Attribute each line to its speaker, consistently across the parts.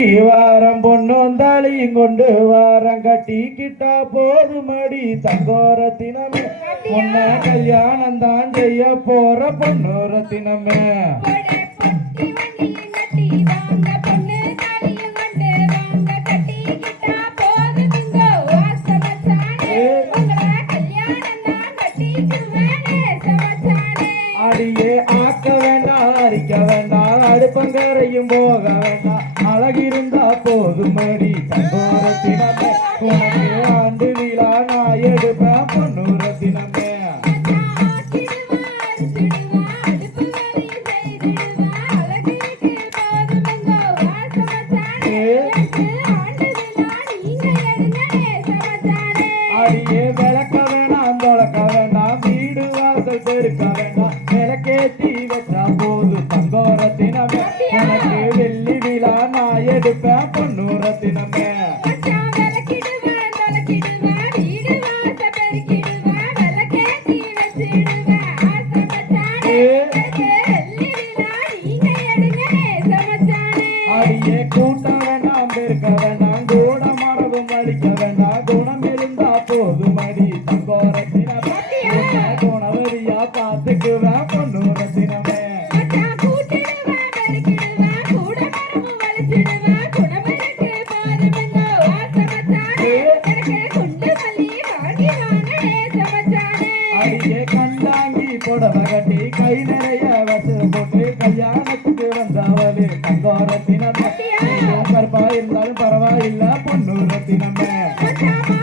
Speaker 1: வாரம் பொண்ணும் தாலியும் கொண்டு வாரம் கட்டிக்கிட்டா போதுமடி தங்கோரத்தினமே பொண்ண கல்யாணம் தான் செய்ய போற பொண்ணோரத்தினமே எங்கேயும் போக வேண்டாம் அழகிருந்தா போதுமடி. தங்கோரத்தினமே ஆண்டு விழா நான் எடுப்பேன்.
Speaker 2: பொன்னூரத்தினமே.
Speaker 1: அடியே ரத்தினமே உனக்கு வெள்ளி விழா நான் எடுப்பேன்.
Speaker 2: பொண்ணு ரத்தினமே
Speaker 1: அடியே கண்டாங்கி புடவை கட்டி கை நிறைய வசூல் போட்டு கல்யாணத்துக்கு வந்தாவளே தங்கோரத்தினம் கருப்பா இருந்தாலும் பரவாயில்ல பொண்ணு ரத்தினம்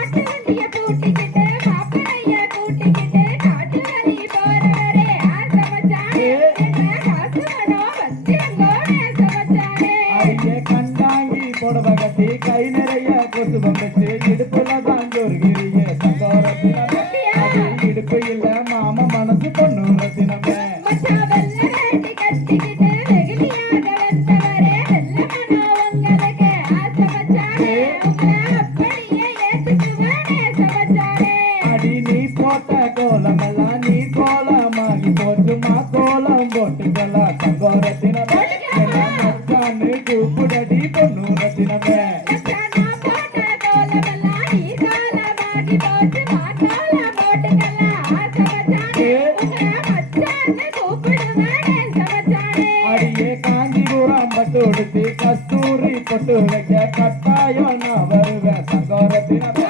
Speaker 1: பட்டுடுத்தி கஸ்தூரி பொட்டு வைக்க கட்டாயம் நான் வருவேன் சங்கோர தினமே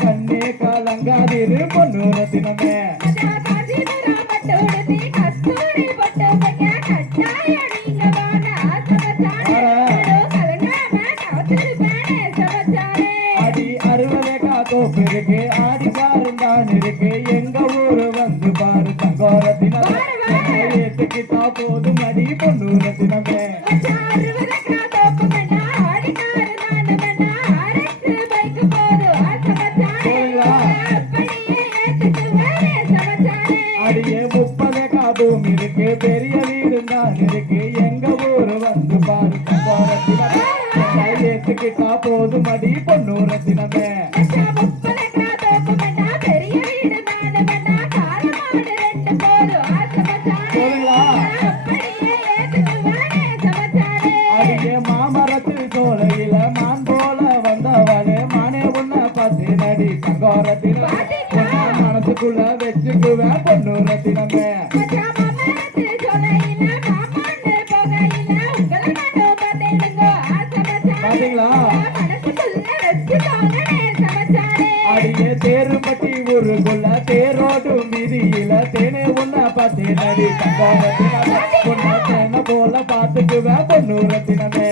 Speaker 1: கண்ணே கலங்காதிரு
Speaker 2: பொன்னூர தினமே
Speaker 1: அடி அறுபதே காத்தோ பெருகு ஆடி
Speaker 2: மடி பொண்ணு ரத்தினமே
Speaker 1: அடியே முப்பது காதும் இருக்கு பெரிய வீடு தான் இருக்கு. எங்க ஊரு வந்து பாருங்க ஏத்துக்கிட்டா போதும்
Speaker 2: ரெண்டு போதும். ஆசை
Speaker 1: ரத்தினம் மனசுக்குள்ள வச்சுக்குவேன்
Speaker 2: பொண்ணு ரத்தினமே
Speaker 1: அடியே தேரு பட்டி ஊருக்குள்ள தேரோடு மீதியில தேனே உன்ன பத்தி நடி பொண்ணு போல
Speaker 2: பாத்துக்குவேன் பொண்ணு ரத்தினமே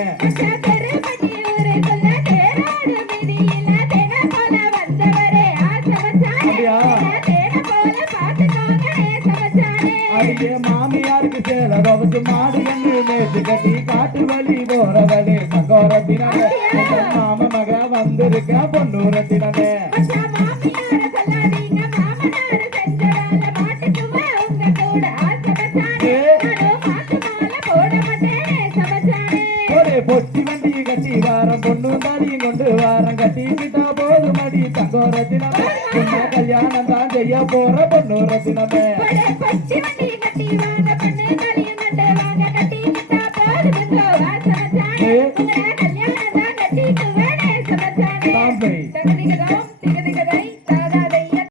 Speaker 1: தூரத்திடமே பொட்டி வண்டி கட்டி வாரம் பொண்ணு தாடி கொண்டு வாரம் கட்டிக்கிட்டா போது மடி தங்கோ ரத்தினமே உன்ன கல்யாணம் தான் செய்ய போற பொண்ணு
Speaker 2: ரத்தினமே. பொட்டி வண்டி கட்டி வாரம் பொண்ணு தாடி